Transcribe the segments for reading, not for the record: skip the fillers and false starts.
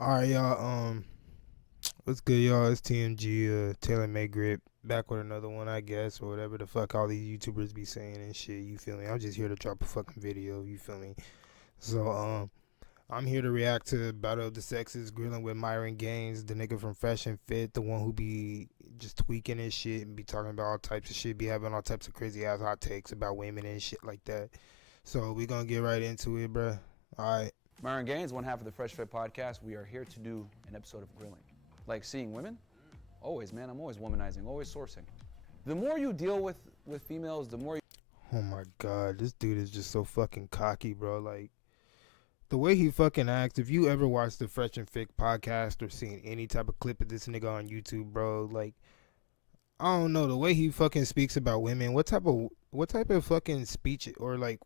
All right, y'all. What's good, y'all? It's TMG, TaylorMadeGrit, back with another one, I guess, or whatever the fuck all these YouTubers be saying and shit. You feel me? I'm just here to drop a fucking video. You feel me? So, I'm here to react to Battle of the Sexes, grilling with Myron Gaines, the nigga from Fresh and Fit, the one who be just tweaking and shit and be talking about all types of shit, be having all types of crazy ass hot takes about women and shit like that. So we gonna get right into it, bruh. All right. Myron Gaines, one half of the Fresh Fit podcast. We are here to do an episode of grilling. Like seeing women? Always, man. I'm always womanizing, always sourcing. The more you deal with females, the more Oh my god, this dude is just so fucking cocky, bro. Like, the way he fucking acts, if you ever watched the Fresh and Fit podcast or seen any type of clip of this nigga on YouTube, bro, like, I don't know, the way he fucking speaks about women, what type of fucking speech, or like,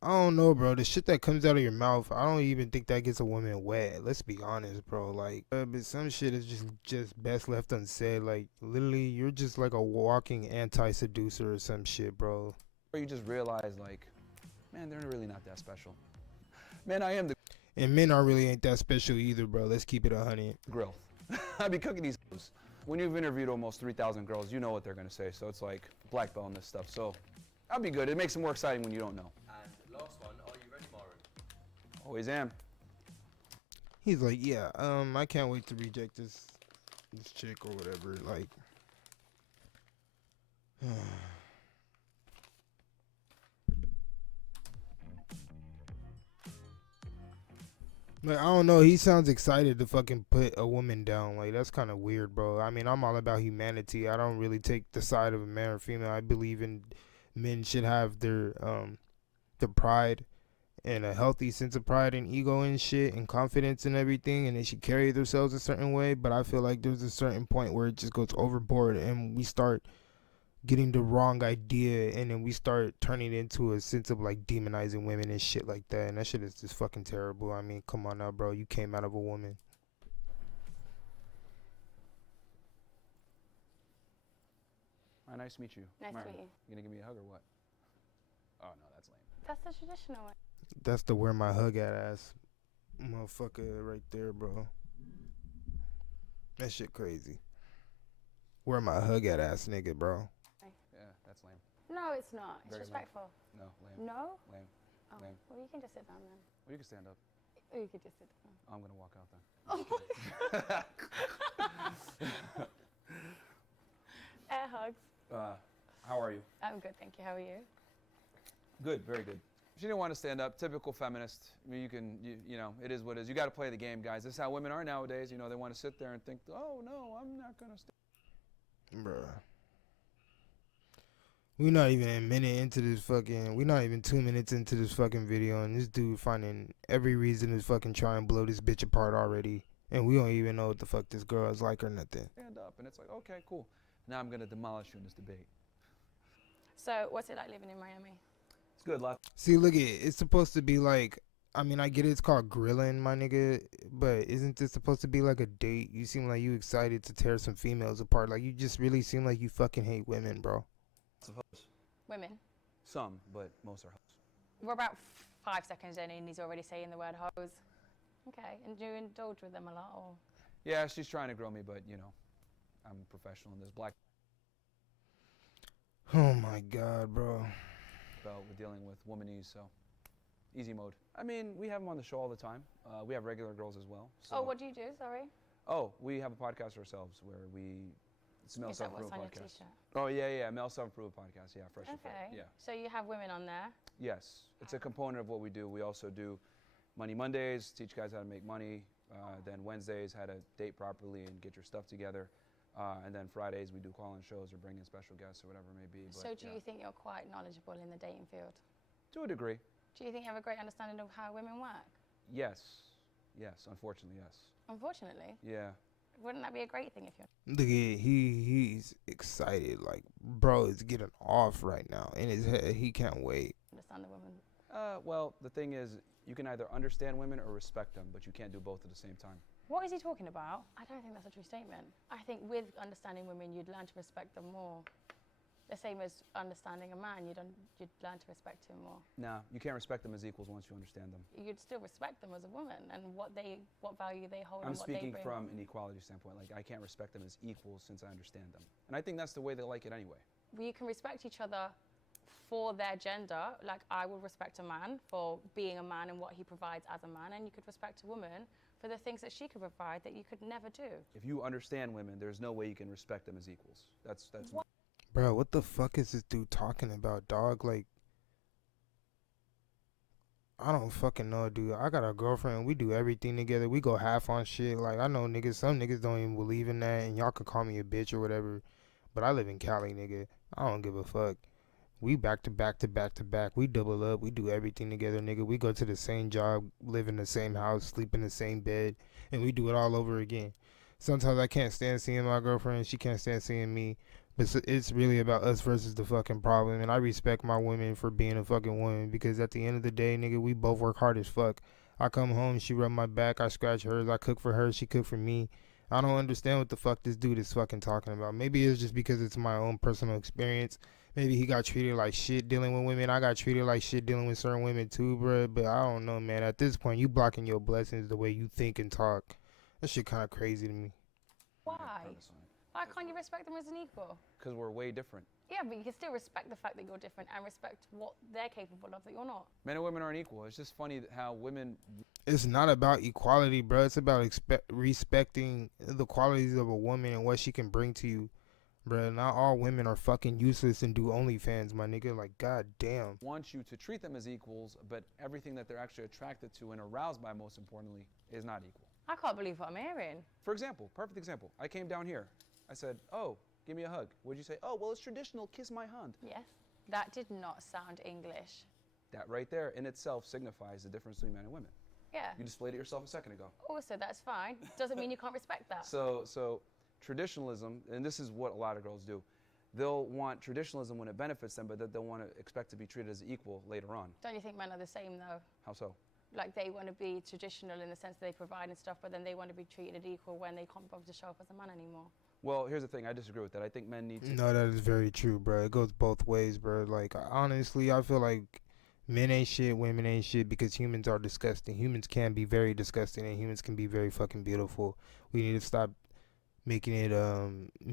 I don't know, bro, the shit that comes out of your mouth, I don't even think that gets a woman wet. Let's be honest, bro. Like, but some shit is just best left unsaid. Like, literally, you're just like a walking anti-seducer or some shit, bro. you just realize, like, man, they're really not that special. Man, I am the And men are really ain't that special either, bro. Let's keep it 100. grill. I be cooking these. When you've interviewed almost 3,000 girls, you know what they're gonna say. So it's like black belt and this stuff. So I'll be good. It makes it more exciting when you don't know. And last one, are you ready, Myron? Always am. He's like, yeah, I can't wait to reject this chick or whatever. Like, like, I don't know. He sounds excited to fucking put a woman down. Like, that's kind of weird, bro. I mean, I'm all about humanity. I don't really take the side of a man or female. I believe in men should have their pride and a healthy sense of pride and ego and shit and confidence and everything, and they should carry themselves a certain way. But I feel like there's a certain point where it just goes overboard and we start getting the wrong idea, and then we start turning it into a sense of like demonizing women and shit like that, and that shit is just fucking terrible. I mean, come on now, bro. You came out of a woman. Hi, nice to meet you. Nice to Myron, meet you. You gonna give me a hug or what? Oh no, that's lame. That's the traditional one. That's the where my hug at ass motherfucker right there, bro. That shit crazy. Where my hug at ass nigga, bro. Yeah, that's lame. No, it's not. It's Very lame. respectful. No, lame. No? Lame. Oh, Lame. well, you can just sit down then. Well, you can stand up. Or you could just sit down. I'm gonna walk out then. Oh Air hugs. How are you? I'm good, thank you. How are you? Good, very good. She didn't want to stand up. Typical feminist. I mean, you know, it is what it is. You got to play the game, guys. This is how women are nowadays. You know, they want to sit there and think, oh no, I'm not gonna stand. Bruh. We not even a minute into this fucking. We not even 2 minutes into this fucking video, and this dude finding every reason to fucking try and blow this bitch apart already, and we don't even know what the fuck this girl is like or nothing. Stand up, and it's like, okay, cool. Now I'm gonna demolish you in this debate. So, what's it like living in Miami? It's good, love. See, look at it. It's supposed to be like. I mean, I get it, it's called grilling, my nigga, but isn't this supposed to be like a date? You seem like you excited to tear some females apart. Like, you just really seem like you fucking hate women, bro. Lots of hoes. Women. Some, but most are hoes. We're about 5 seconds in and he's already saying the word hose. Okay, and do you indulge with them a lot or? Yeah, she's trying to grow me, but you know, I'm a professional in this black Oh my god, bro. belt. We're dealing with womanese, so easy mode. I mean, we have them on the show all the time. We have regular girls as well. So. Oh, what do you do? Sorry. Oh, we have a podcast ourselves where it's a male Is that what's self-improvement on your podcast. t-shirt? Oh yeah, male self-improvement podcast. Yeah, fresh and fit. Okay. Yeah. So you have women on there. Yes, it's a component of what we do. We also do Money Mondays, teach guys how to make money. Then Wednesdays, how to date properly and get your stuff together. And then Fridays, we do call-in shows or bring in special guests or whatever it may be. But, So do yeah. you think you're quite knowledgeable in the dating field? To a degree, Do you think you have a great understanding of how women work? yes. Yes, unfortunately, yes. Unfortunately. Yeah. Wouldn't that be a great thing if you're Look at he's excited, like, bro is getting off right now in his head. He can't wait. understand the woman? Well, the thing is, you can either understand women or respect them, but you can't do both at the same time. What is he talking about? I don't think that's a true statement. I think with understanding women, you'd learn to respect them more. The same as understanding a man, you'd learn to respect him more. Nah, you can't respect them as equals once you understand them. You'd still respect them as a woman and what value they hold I'm and what they speaking bring. from an equality standpoint. Like, I can't respect them as equals since I understand them. And I think that's the way they like it anyway. You can respect each other for their gender. Like, I would respect a man for being a man and what he provides as a man, and you could respect a woman for the things that she could provide that you could never do. If you understand women, there's no way you can respect them as equals. That's Bro, what the fuck is this dude talking about, dog? Like, I don't fucking know, dude. I got a girlfriend. We do everything together. We go half on shit. Like, I know niggas, some niggas don't even believe in that, and y'all could call me a bitch or whatever. But I live in Cali, nigga. I don't give a fuck. We back to back to back to back. We double up. We do everything together, nigga. We go to the same job, live in the same house, sleep in the same bed, and we do it all over again. Sometimes I can't stand seeing my girlfriend. She can't stand seeing me. But it's really about us versus the fucking problem. And I respect my women for being a fucking woman, because at the end of the day, nigga, we both work hard as fuck. I come home, she rub my back, I scratch hers, I cook for her, she cook for me. I don't understand what the fuck this dude is fucking talking about. Maybe it's just because it's my own personal experience. Maybe he got treated like shit dealing with women. I got treated like shit dealing with certain women too, bruh. But I don't know, man. At this point, you blocking your blessings the way you think and talk. That shit kind of crazy to me. Why? Why can't you respect them as an equal? because we're way different. Yeah, but you can still respect the fact that you're different and respect what they're capable of that you're not. Men and women aren't equal. It's just funny how women. It's not about equality, bro. It's about respecting the qualities of a woman and what she can bring to you, bro. Not all women are fucking useless and do OnlyFans, my nigga. Like, god damn. Want you to treat them as equals, but everything that they're actually attracted to and aroused by, most importantly, is not equal. I can't believe what I'm hearing. For example, perfect example. I came down here. I said, "Oh, give me a hug." What'd you say? "Oh, well, it's traditional. Kiss my hand." Yes. That did not sound English. That right there in itself signifies the difference between men and women. Yeah. You displayed it yourself a second ago. Also, that's fine. Doesn't mean you can't respect that. So traditionalism, and this is what a lot of girls do, they'll want traditionalism when it benefits them, but they'll want to expect to be treated as equal later on. Don't you think men are the same, though? How so? Like, they want to be traditional in the sense that they provide and stuff, but then they want to be treated equal when they can't bother to show up as a man anymore. Well, here's the thing. I disagree with that. I think men need to. No, that is very true, bro. It goes both ways, bro. Like, honestly, I feel like men ain't shit, women ain't shit, because humans are disgusting. Humans can be very disgusting, and humans can be very fucking beautiful. We need to stop making it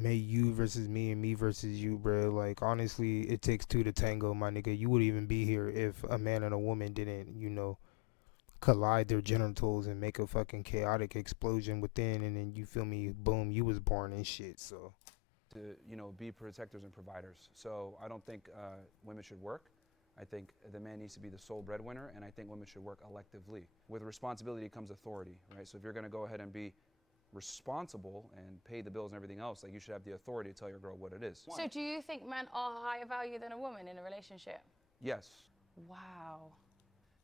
you versus me and me versus you, bro. Like, honestly, it takes two to tango, my nigga. You wouldn't even be here if a man and a woman didn't, collide their genitals and make a fucking chaotic explosion within, and then, you feel me, boom, you was born and shit. So to be protectors and providers. So I don't think women should work. I think the man needs to be the sole breadwinner, and I think women should work electively. With responsibility comes authority, right? So if you're going to go ahead and be responsible and pay the bills and everything else, like, you should have the authority to tell your girl what it is. So do you think men are higher value than a woman in a relationship? Yes. Wow.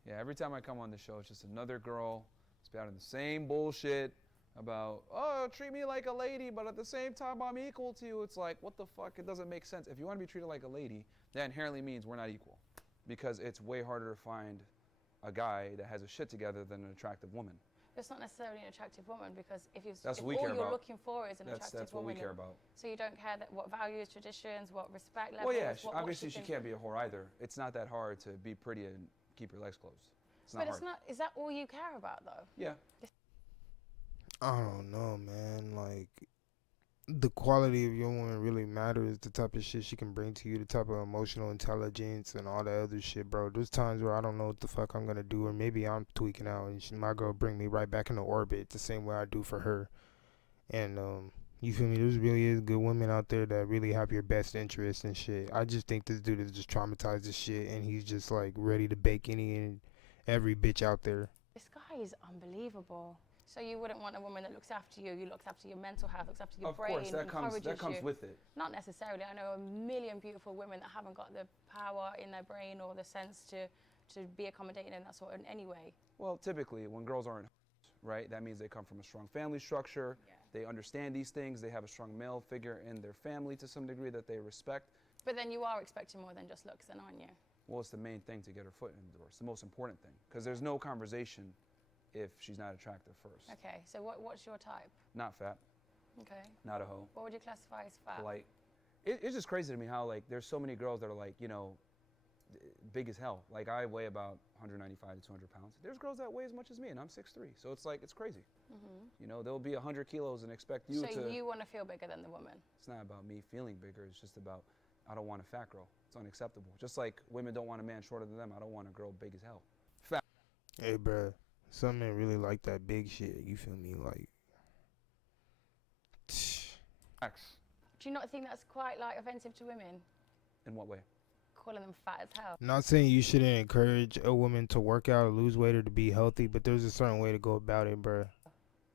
Yeah, every time I come on the show, it's just another girl spouting the same bullshit about, oh, treat me like a lady, but at the same time, I'm equal to you. It's like, what the fuck? It doesn't make sense. If you want to be treated like a lady, that inherently means we're not equal, because it's way harder to find a guy that has a shit together than an attractive woman. It's not necessarily an attractive woman, because if That's all what we care you're about. looking for is an That's attractive what we woman, care about. so you don't care that what values, traditions, what respect levels. Well, yeah, what obviously she she can't be a whore either. It's not that hard to be pretty and keep your legs closed. It's not But hard. it's not. Is that all you care about, though? Yeah. I don't know, man. Like, the quality of your woman really matters. The type of shit she can bring to you, the type of emotional intelligence and all that other shit, bro. There's times where I don't know what the fuck I'm gonna do, or maybe I'm tweaking out, and my girl bring me right back into orbit the same way I do for her. And you feel me? There's really is good women out there that really have your best interest and shit. I just think this dude is just traumatized as shit, and he's just like ready to bake any and every bitch out there. This guy is unbelievable. So you wouldn't want a woman that looks after you, looks after your mental health, looks after your Of brain, course, that comes you. with it. Not necessarily. I know a million beautiful women that haven't got the power in their brain or the sense to be accommodating in that sort of any way. Well, typically, when girls aren't, right, that means they come from a strong family structure. Yeah. They understand these things. They have a strong male figure in their family to some degree that they respect. But then you are expecting more than just looks, then, aren't you? Well, it's the main thing to get her foot in the door. It's the most important thing, because there's no conversation if she's not attractive first. Okay, so what's your type? Not fat, Okay. not a hoe, What would you classify as fat? polite. It's just crazy to me how like there's so many girls that are like, you know, big as hell. Like I weigh about 195 to 200 pounds. There's girls that weigh as much as me, and I'm 6'3". So it's like, it's crazy. You know, they'll be 100 kilos and expect you to. So you want to feel bigger than the woman? It's not about me feeling bigger. It's just about, I don't want a fat girl. It's unacceptable. Just like women don't want a man shorter than them. I don't want a girl big as hell. Fat. Hey, bro, some men really like that big shit. You feel me? Like, Facts. Do you not think that's quite like offensive to women? In what way? Calling them fat as hell. not saying you shouldn't encourage a woman to work out or lose weight or to be healthy, but there's a certain way to go about it, bro.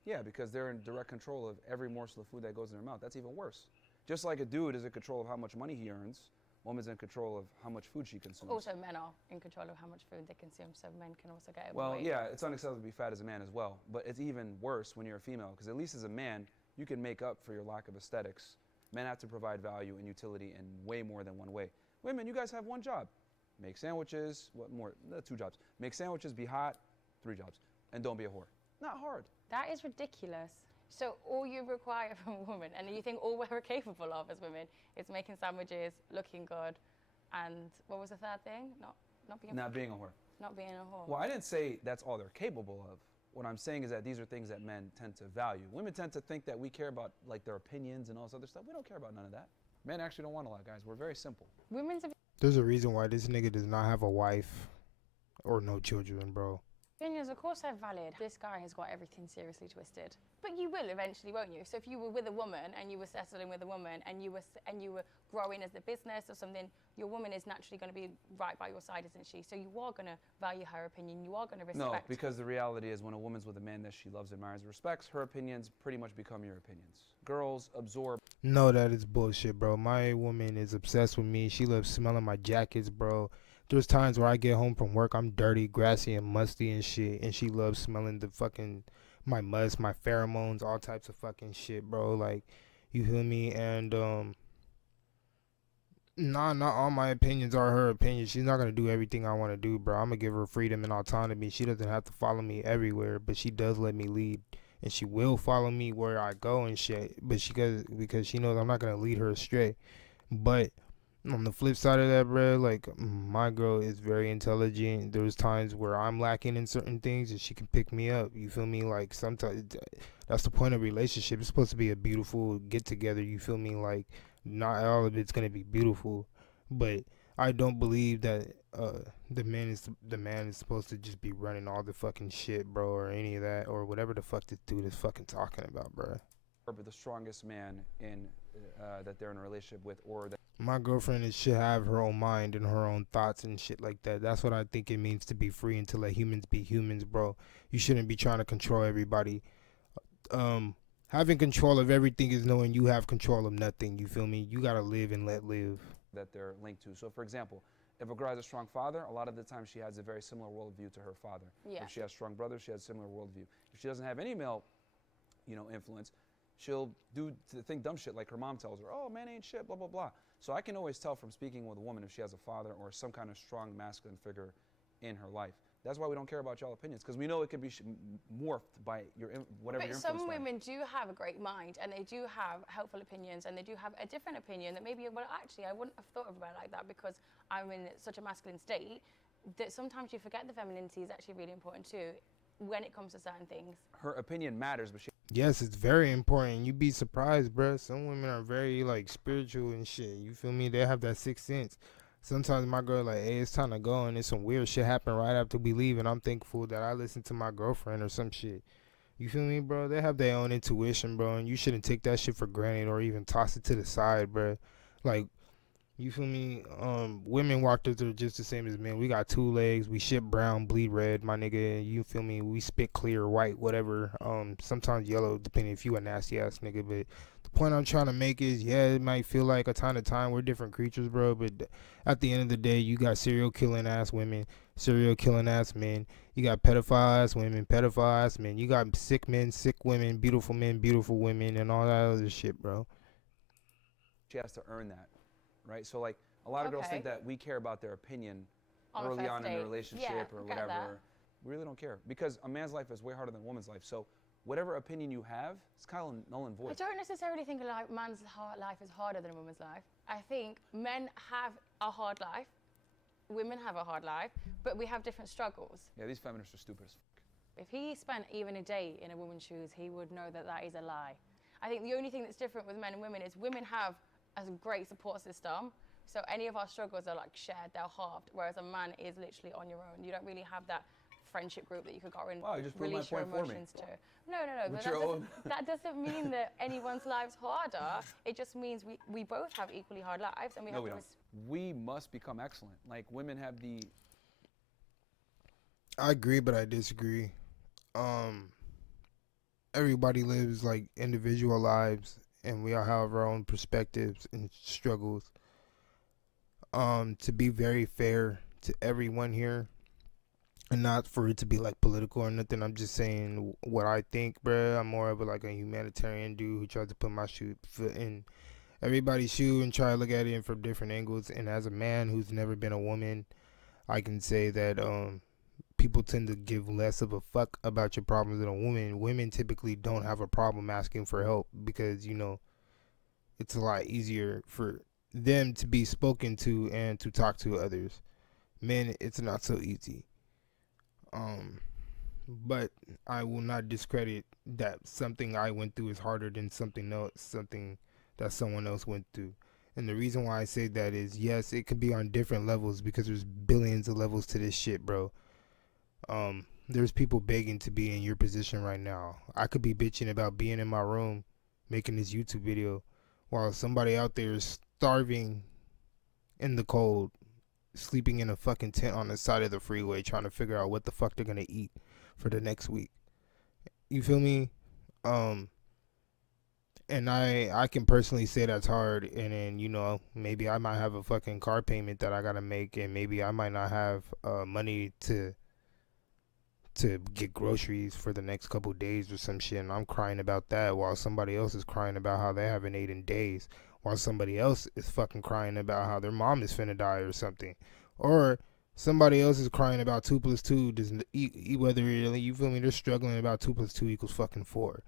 Yeah, because they're in direct control of every morsel of food that goes in their mouth. That's even worse. Just like a dude is in control of how much money he earns, woman's in control of how much food she consumes. Also, men are in control of how much food they consume, so men can also get overweight. Well, yeah, it's unacceptable to be fat as a man as well, but it's even worse when you're a female, because at least as a man, you can make up for your lack of aesthetics. Men have to provide value and utility in way more than one way. Women, you guys have one job. Make sandwiches, what more? 2 jobs. Make sandwiches, be hot, 3 jobs. And don't be a whore. Not hard. That is ridiculous. So all you require from a woman, and you think all we're capable of as women, is making sandwiches, looking good, and what was the third thing? Not being Not being a whore. not being a whore. Well, I didn't say that's all they're capable of. What I'm saying is that these are things that men tend to value. Women tend to think that we care about like their opinions and all this other stuff. We don't care about none of that. Men actually don't want a lot, guys. We're very simple. Women's There's a reason why this nigga does not have a wife or no children, bro. opinions, of course, they're valid. This guy has got everything seriously twisted. But you will eventually, won't you? So if you were with a woman and you were settling with a woman and you were growing as a business or something, your woman is naturally going to be right by your side, isn't she? So you are going to value her opinion. You are going to respect. No, because the reality is when a woman's with a man that she loves, admires, and respects, her opinions pretty much become your opinions. Girls absorb. No, that is bullshit, bro. My woman is obsessed with me. She loves smelling my jackets, bro. There's times where I get home from work, I'm dirty, grassy, and musty and shit, and she loves smelling the fucking, my musk, my pheromones, all types of fucking shit, bro. Like, you feel me? And, nah, not all my opinions are her opinions. She's not gonna do everything I want to do, bro. I'm gonna give her freedom and autonomy. She doesn't have to follow me everywhere, but she does let me lead. And she will follow me where I go and shit, but because she knows I'm not gonna lead her astray. But on the flip side of that, bro, like, my girl is very intelligent. There's times where I'm lacking in certain things and she can pick me up. You feel me? Like, sometimes that's the point of relationship. It's supposed to be a beautiful get together. You feel me? Like, not all of it's gonna be beautiful, but I don't believe that the man is supposed to just be running all the fucking shit, bro, or any of that, or whatever the fuck this dude is fucking talking about, bro. But the strongest man in that they're in a relationship with, or that My girlfriend should have her own mind and her own thoughts and shit like that. That's what I think it means to be free and to let humans be humans, bro. You shouldn't be trying to control everybody. Having control of everything is knowing you have control of nothing. You feel me? You gotta live and let live. that they're linked to. So, for example, if a girl has a strong father, a lot of the time she has a very similar worldview to her father. Yeah. If she has strong brothers, she has a similar worldview. If she doesn't have any male, influence, she'll think dumb shit like her mom tells her, oh, man ain't shit, blah, blah, blah. So I can always tell from speaking with a woman if she has a father or some kind of strong masculine figure in her life. That's why we don't care about y'all opinions, because we know it can be morphed by whatever But you're some influenced by. women do have a great mind, and they do have helpful opinions, and they do have a different opinion that maybe, well, actually, I wouldn't have thought of it like that because I'm in such a masculine state that sometimes you forget the femininity is actually really important too when it comes to certain things. Her opinion matters, but she Yes, it's very important. You'd be surprised, bruh. Some women are very, like, spiritual and shit. You feel me? They have that sixth sense. Sometimes my girl like, hey, it's time to go, and then some weird shit happen right after we leave, and I'm thankful that I listened to my girlfriend or some shit. You feel me, bro? They have their own intuition, bro, and you shouldn't take that shit for granted or even toss it to the side, bro. Like, you feel me? Women walkers are just the same as men. We got 2 legs. We shit brown, bleed red, my nigga. You feel me? We spit clear, white, whatever. Sometimes yellow, depending if you a nasty ass nigga. But the point I'm trying to make is, yeah, it might feel like a ton of time. We're different creatures, bro. But at the end of the day, you got serial killing ass women, serial killing ass men. You got pedophile ass women, pedophile ass men. You got sick men, sick women, beautiful men, beautiful women, and all that other shit, bro. has to earn that, right? So like a lot of girls think that we care about their opinion On a early first on in date. the relationship Yeah, or get whatever. that. We really don't care because a man's life is way harder than a woman's life. So whatever opinion you have, it's kind of null and I void. don't necessarily think a man's life is harder than a woman's life. I think men have a hard life, women have a hard life, but we have different struggles. Yeah, these feminists are stupid as fuck. If he spent even a day in a woman's shoes, he would know that that is a lie. I think the only thing that's different with men and women is women have a great support system. So any of our struggles are like shared, they're halved, whereas a man is literally on your own. You don't really have that friendship group that you could go and Wow, you just proved my release your point for me. emotions to. No, With but your own- that doesn't mean that anyone's life's harder. It just means we both have equally hard lives, and we No, have we to don't. We must become excellent. Like, women have the... I agree, but I disagree. Everybody lives like individual lives, and we all have our own perspectives and struggles. To be very fair to everyone here, and not for it to be like political or nothing, I'm just saying what I think, bruh. I'm more of like a humanitarian dude who tries to put my foot in everybody's shoe and try to look at it from different angles. And as a man who's never been a woman, I can say that people tend to give less of a fuck about your problems than a woman. Women typically don't have a problem asking for help because, you know, it's a lot easier for them to be spoken to and to talk to others. Men, it's not so easy. But I will not discredit that something I went through is harder than something else, something that someone else went through. And the reason why I say that is, yes, it could be on different levels because there's billions of levels to this shit, bro. There's people begging to be in your position right now. I could be bitching about being in my room making this YouTube video while somebody out there is starving in the cold, sleeping in a fucking tent on the side of the freeway trying to figure out what the fuck they're gonna eat for the next week. You feel me? And I can personally say that's hard, and then, you know, maybe I might have a fucking car payment that I gotta make, and maybe I might not have money to get groceries for the next couple days or some shit, and I'm crying about that while somebody else is crying about how they haven't ate in days, while somebody else is fucking crying about how their mom is finna die or something, or somebody else is crying about 2 plus 2 doesn't whether you feel me, they're struggling about 2 plus 2 equals fucking 4.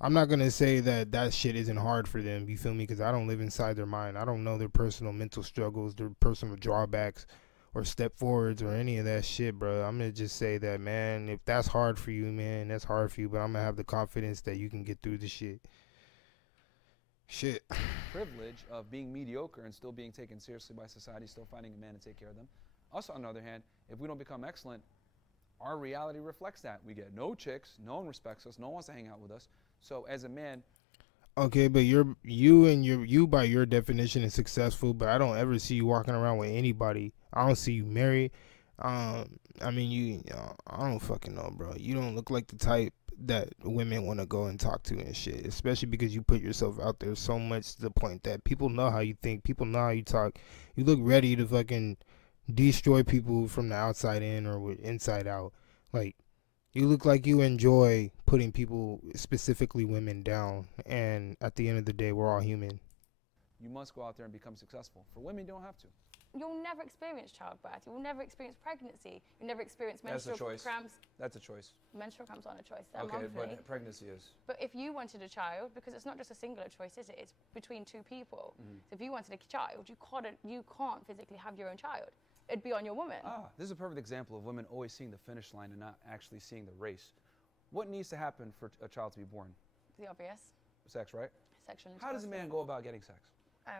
I'm not gonna say that shit isn't hard for them, you feel me, because I don't live inside their mind. I don't know their personal mental struggles, their personal drawbacks, or step forwards or any of that shit, bro. I'm gonna just say that, man, if that's hard for you, man, that's hard for you, but I'm gonna have the confidence that you can get through the shit. Privilege of being mediocre and still being taken seriously by society, still finding a man to take care of them. Also, on the other hand, if we don't become excellent, our reality reflects that. We get no chicks, no one respects us, no one wants to hang out with us. So as a man... Okay, but you by your definition is successful, but I don't ever see you walking around with anybody. I don't see you married. I mean, I don't fucking know, bro. You don't look like the type that women want to go and talk to and shit, especially because you put yourself out there so much to the point that people know how you think, people know how you talk. You look ready to fucking destroy people from the outside in or inside out. Like, you look like you enjoy putting people, specifically women, down. And at the end of the day, we're all human. You must go out there and become successful. For women, you don't have to. You'll never experience childbirth. You'll never experience pregnancy. You'll never experience That's a menstrual choice. cramps. That's a choice. Menstrual cramps aren't a choice. They're Okay, monthly. but pregnancy is. But if you wanted a child, because it's not just a singular choice, is it? It's between two people. So if you wanted a child, you can't physically have your own child. It'd be on your woman. This is a perfect example of women always seeing the finish line and not actually seeing the race. What needs to happen for a child to be born? The obvious. Sex, right? Sexual How does a man go about getting sex? I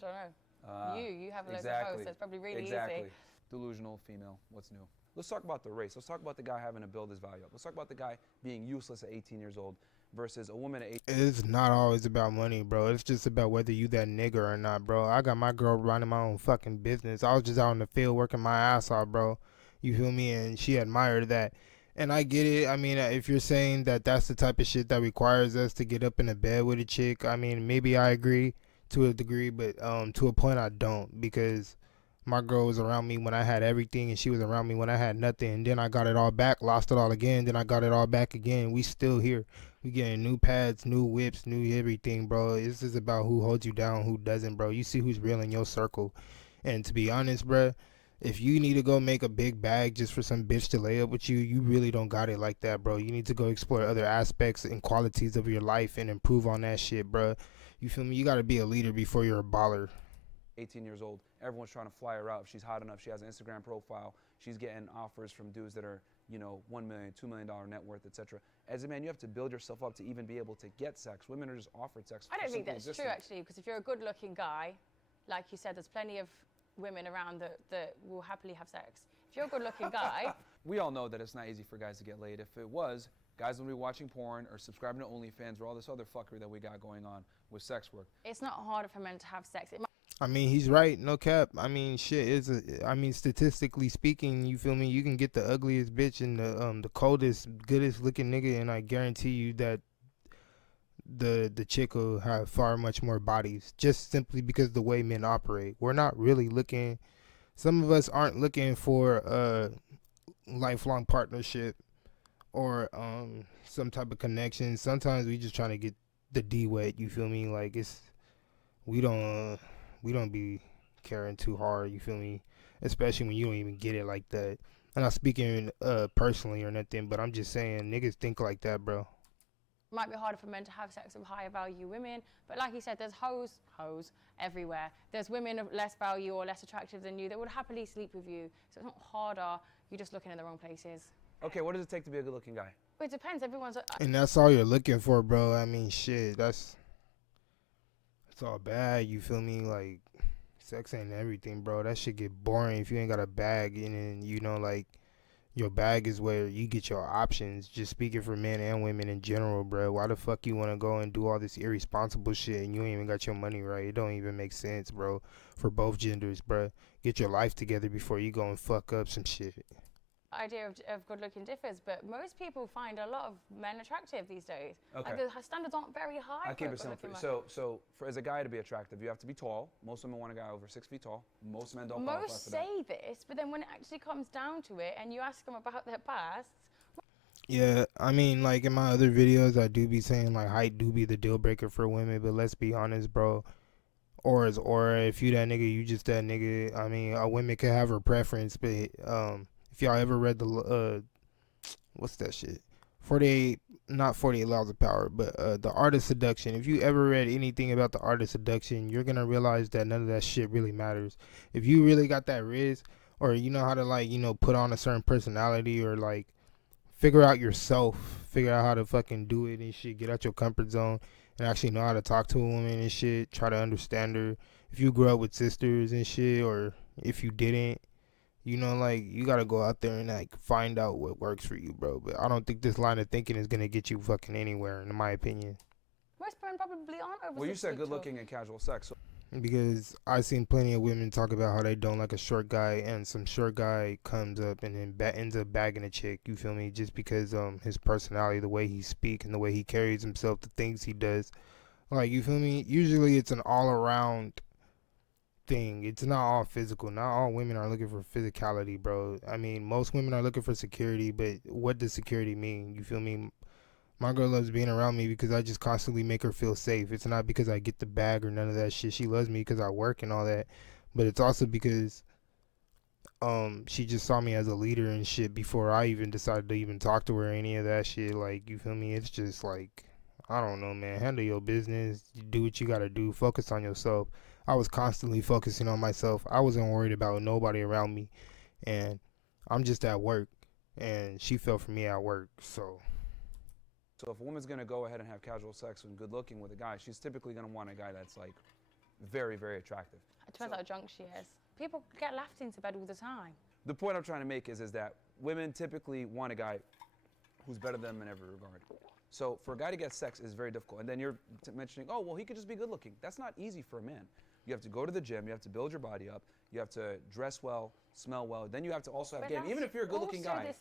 don't know. You have loads of exactly. hosts, so it's probably really Exactly. easy. Delusional female, what's new? Let's talk about the race. Let's talk about the guy having to build his value up. Let's talk about the guy being useless at 18 years old versus a woman at 18. It's not always about money, bro. It's just about whether you that nigga or not, bro. I got my girl running my own fucking business. I was just out in the field working my ass off, bro. You feel me? And she admired that. And I get it. I mean, if you're saying that that's the type of shit that requires us to get up in a bed with a chick, I mean, maybe I agree to a degree, but to a point I don't, because my girl was around me when I had everything and she was around me when I had nothing. And then I got it all back, lost it all again, then I got it all back again. We still here. We getting new pads, new whips, new everything, bro. This is about who holds you down, who doesn't, bro. You see who's real in your circle. And to be honest, bro, if you need to go make a big bag just for some bitch to lay up with you, you really don't got it like that, bro. You need to go explore other aspects and qualities of your life and improve on that shit, bro. You feel me? You gotta be a leader before you're a baller. 18 years old. Everyone's trying to fly her out. If she's hot enough, she has an Instagram profile. She's getting offers from dudes that are, $1 million, $2 million net worth, etc. As a man, you have to build yourself up to even be able to get sex. Women are just offered sex. I don't think that's true, actually, because if you're a good-looking guy, like you said, there's plenty of women around that will happily have sex. If you're a good-looking guy... We all know that it's not easy for guys to get laid. If it was, guys would be watching porn or subscribing to OnlyFans or all this other fuckery that we got going on with sex work. It's not harder for men to have sex. I mean, he's right, no cap. I mean, shit, statistically speaking, you feel me? You can get the ugliest bitch and the coldest, goodest looking nigga, and I guarantee you that the chick will have far much more bodies, just simply because the way men operate. We're not really looking. Some of us aren't looking for a lifelong partnership or some type of connection. Sometimes we just trying to get the D wet. You feel me? Like we don't be caring too hard. You feel me? Especially when you don't even get it like that. I'm not speaking personally or nothing, but I'm just saying niggas think like that, bro. Might be harder for men to have sex with higher value women, but like you said, there's hoes everywhere. There's women of less value or less attractive than you that would happily sleep with you. So it's not harder. You're just looking in the wrong places. Okay, what does it take to be a good-looking guy? Well, it depends. Everyone's... And that's all you're looking for, bro. I mean, shit, it's all bad. You feel me? Like, sex ain't everything, bro. That shit get boring if you ain't got a bag. And then, like, your bag is where you get your options. Just speaking for men and women in general, bro. Why the fuck you want to go and do all this irresponsible shit and you ain't even got your money right? It don't even make sense, bro, for both genders, bro. Get your life together before you go and fuck up some shit. Idea of good looking differs, but most people find a lot of men attractive these days. Okay. Like the standards aren't very high. I'll keep it simple. So for as a guy to be attractive, you have to be tall. Most women want a guy over 6 feet tall. Most men don't qualify for that. Most say this, but then when it actually comes down to it and you ask them about their pasts. Yeah, I mean, like in my other videos, I do be saying like height do be the deal breaker for women, but let's be honest, bro. Aura is aura. If you that nigga, you just that nigga. I mean, a woman can have her preference, but if y'all ever read the what's that shit? 48 Laws of Power, but The Art of Seduction. If you ever read anything about The Art of Seduction, you're gonna realize that none of that shit really matters. If you really got that riz, or you know how to like, put on a certain personality, or like figure out yourself, figure out how to fucking do it and shit, get out your comfort zone and actually know how to talk to a woman and shit, try to understand her. If you grew up with sisters and shit, or if you didn't, like, you gotta go out there and like find out what works for you, bro. But I don't think this line of thinking is gonna get you fucking anywhere, in my opinion. Most men probably aren't over. Well, you said good looking and casual sex. So because I've seen plenty of women talk about how they don't like a short guy, and some short guy comes up and then ends up bagging a chick, you feel me, just because his personality, the way he speaks and the way he carries himself, the things he does, like, you feel me. Usually it's an all around thing. It's not all physical. Not all women are looking for physicality, bro. I mean, most women are looking for security, but what does security mean? You feel me? My girl loves being around me because I just constantly make her feel safe. It's not because I get the bag or none of that shit. She loves me because I work and all that, but it's also because she just saw me as a leader and shit before I even decided to even talk to her or any of that shit. Like, you feel me? It's just like, I don't know, man. Handle your business. You do what you gotta do. Focus on yourself. I was constantly focusing on myself. I wasn't worried about nobody around me, and I'm just at work, and she fell for me at work. So if a woman's gonna go ahead and have casual sex and good looking with a guy, she's typically gonna want a guy that's like very, very attractive. It depends how drunk she is. People get laughed into bed all the time. The point I'm trying to make is that women typically want a guy who's better than them in every regard. So for a guy to get sex is very difficult. And then you're mentioning, oh, well, he could just be good looking. That's not easy for a man. You have to go to the gym. You have to build your body up. You have to dress well, smell well. Then you have to also have game. Even if you're a good looking guy.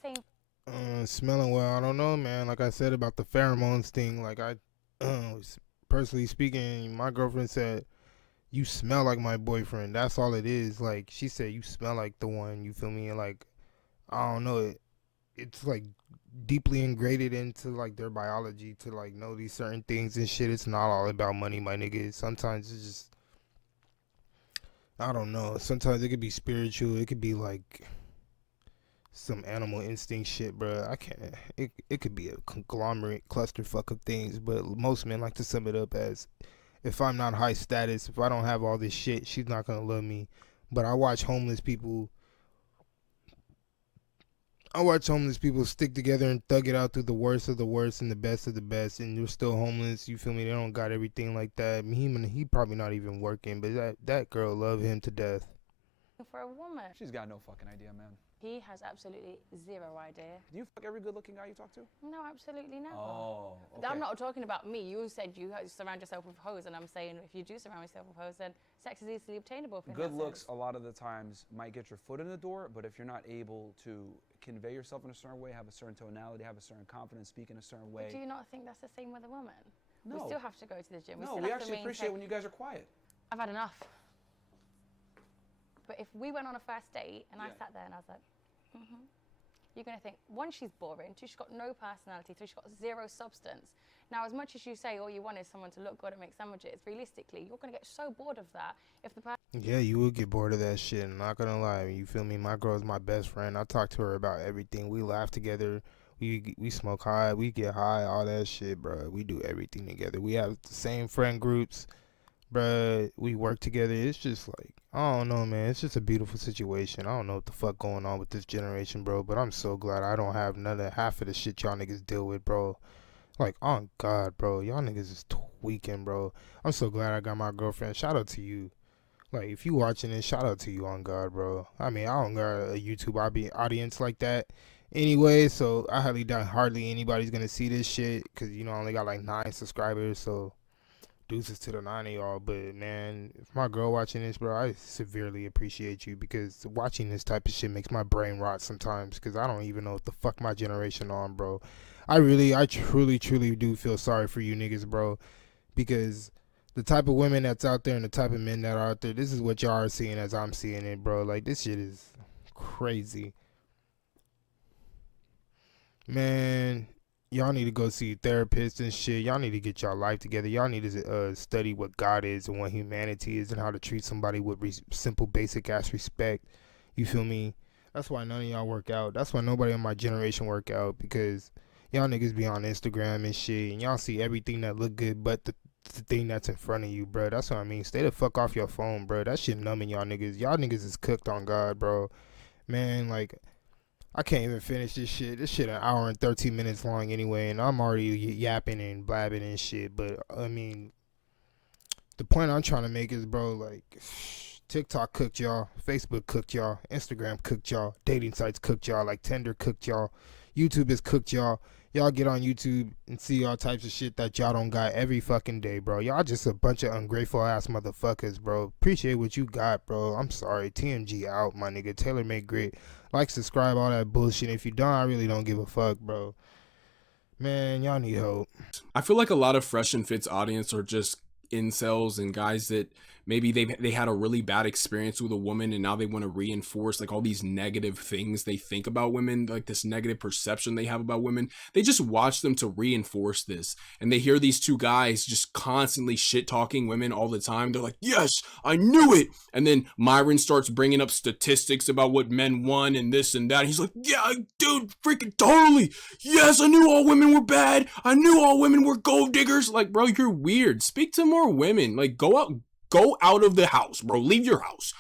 Smelling well, I don't know, man. Like I said about the pheromones thing, like I personally speaking, my girlfriend said, you smell like my boyfriend. That's all it is. Like, she said, you smell like the one, you feel me? And like, I don't know, it's like deeply ingrained into like their biology to like know these certain things and shit. It's not all about money, my nigga. Sometimes it's just, I don't know. Sometimes it could be spiritual. It could be like some animal instinct shit, bro. I can't. It could be a conglomerate clusterfuck of things, but most men like to sum it up as, if I'm not high status, if I don't have all this shit, she's not gonna love me. But I watch homeless people stick together and thug it out through the worst of the worst and the best of the best, and they're still homeless. You feel me? They don't got everything like that. I mean, he probably not even working, but that girl love him to death. For a woman. She's got no fucking idea, man. He has absolutely zero idea. Do you fuck every good-looking guy you talk to? No, absolutely not. Oh, okay. I'm not talking about me. You said you surround yourself with hoes, and I'm saying if you do surround yourself with hoes, then sex is easily obtainable. Good looks a lot of the times might get your foot in the door, but if you're not able to convey yourself in a certain way, have a certain tonality, have a certain confidence, speak in a certain way. But do you not think that's the same with a woman? No. We still have to go to the gym. We actually appreciate when you guys are quiet. I've had enough. But if we went on a first date and I sat there and I was like, you're going to think, one, she's boring, two, she's got no personality, three, she's got zero substance. Now, as much as you say all you want is someone to look good and make sandwiches, realistically, you're going to get so bored of that if the person... Yeah, you will get bored of that shit. I'm not gonna lie. You feel me? My girl's my best friend. I talk to her about everything. We laugh together. We smoke high. We get high. All that shit, bro. We do everything together. We have the same friend groups, bro. We work together. It's just like, I don't know, man. It's just a beautiful situation. I don't know what the fuck going on with this generation, bro. But I'm so glad I don't have none of half of the shit y'all niggas deal with, bro. Like, oh God, bro. Y'all niggas is tweaking, bro. I'm so glad I got my girlfriend. Shout out to you. Like, if you watching this, shout out to you, on God, bro. I mean, I don't got a YouTube audience like that anyway, so I highly doubt hardly anybody's gonna see this shit, because, you know, I only got like 9 subscribers, so deuces to the 9 of y'all. But, man, if my girl watching this, bro, I severely appreciate you, because watching this type of shit makes my brain rot sometimes, because I don't even know what the fuck my generation on, bro. I truly do feel sorry for you niggas, bro, because the type of women that's out there and the type of men that are out there, this is what y'all are seeing as I'm seeing it, bro. Like, this shit is crazy. Man, y'all need to go see therapists and shit. Y'all need to get y'all life together. Y'all need to study what God is and what humanity is and how to treat somebody with simple, basic-ass respect. You feel me? That's why none of y'all work out. That's why nobody in my generation work out, because y'all niggas be on Instagram and shit, and y'all see everything that look good but the thing that's in front of you, bro. That's what I mean. Stay the fuck off your phone, bro. That shit numbing y'all niggas. Y'all niggas is cooked, on God, bro. Man, like, I can't even finish this shit. This shit an hour and 13 minutes long anyway, and I'm already yapping and blabbing and shit. But, I mean, the point I'm trying to make is, bro, like, TikTok cooked y'all. Facebook cooked y'all. Instagram cooked y'all. Dating sites cooked y'all. Like, Tinder cooked y'all. YouTube has cooked y'all. Y'all get on YouTube and see all types of shit that y'all don't got every fucking day, bro. Y'all just a bunch of ungrateful ass motherfuckers, bro. Appreciate what you got, bro. I'm sorry. TMG out, my nigga. TaylorMadeGrit. Like, subscribe, all that bullshit. If you don't, I really don't give a fuck, bro. Man, y'all need help. I feel like a lot of Fresh and Fit's audience are just incels and guys that maybe they had a really bad experience with a woman and now they want to reinforce like all these negative things they think about women, like this negative perception they have about women. They just watch them to reinforce this, and they hear these two guys just constantly shit talking women all the time. They're like, yes, I knew it. And then Myron starts bringing up statistics about what men won and this and that. He's like, yeah, dude, freaking totally. Yes, I knew all women were bad. I knew all women were gold diggers. Like, bro, you're weird. Speak to more women. Like, go out of the house, bro. Leave your house.